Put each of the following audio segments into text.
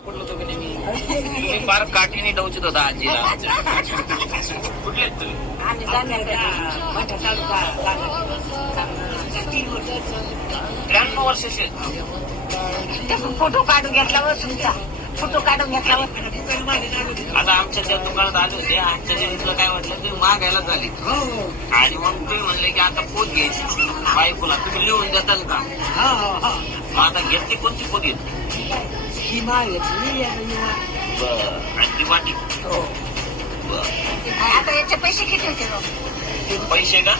सापडलो होतो की नाही मी फार काठीने डवचित होता आजीला कुठले आहेत तुम्ही आम्ही मोठा तालुका 3 वर्ष 93 वर्षाचे फोटो काढून घेतल्यावर तुमचा फोटो काढून घेतल्यावर आता आमच्या त्या दुकानात आले होते आमच्या तिथलं काय म्हटलं तुम्ही मागायला झाले आणि मग तुम्ही म्हणले की आता पोत घ्यायची बायकोला तुम्ही लिहून देताल का मग आता घेतली कोणती पोत घेतली ही माग घेतली बरं आणि ती वाटी बरं आता याचे पैसे किती होते पैसे का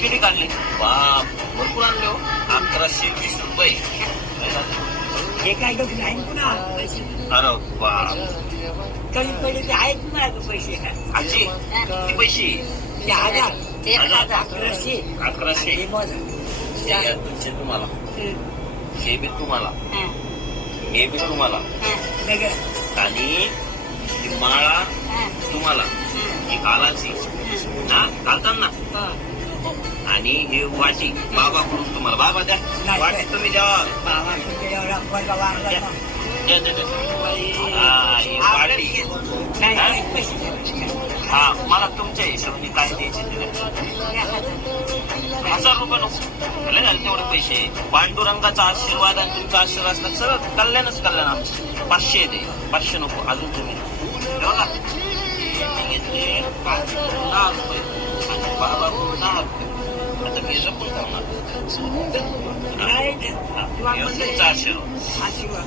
किती काढले बाप भरपूर आणले हो 1120 रुपये हे काय डोकं आहे पुन्हा पैसे अरे बाप कमी पडले ते आहेत ना पैसे आजी किती पैसे 1000 1100 1100 तुमचे तुम्हाला हे बी तुम्हाला हे बी तुम्हाला आणि ती माळा तुम्हाला ही घालाची ना घालताना आणि हे वाटी बाबाकडून तुम्हाला बाबा द्या वाटी तुम्ही द्या वाटी हा मला तुमच्या हिशोबाने काय द्यायचे 1000 रुपये नको झाले तेवढे पैसे पांडुरंगाचा आशीर्वाद आणि तुमचा आशीर्वाद असला सगळं कल्याणच कल्याण आमचं 500 दे 500 नको अजून तुम्ही बघा घेतले 10 रुपये आणि बाबा 10 रुपये आता मी जपून करणार आशीर्वाद